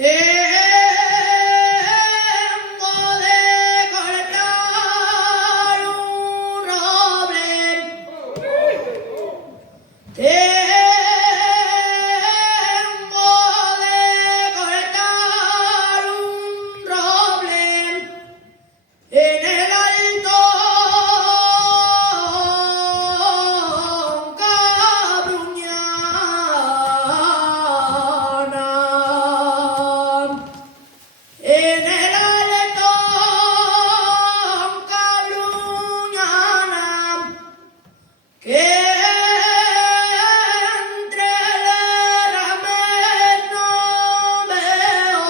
de cortar un roble. Tengo de cortar un roble en el alto Cabruñana. En el alto Cabruñana, que entre ramas no veo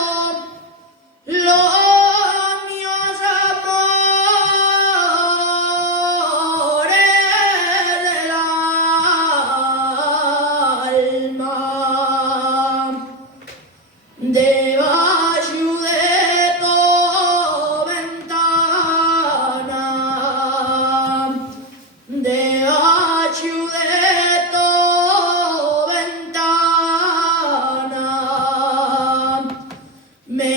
los míos amores del alma. Debajo de tu ventana, debajo de tu ventana, me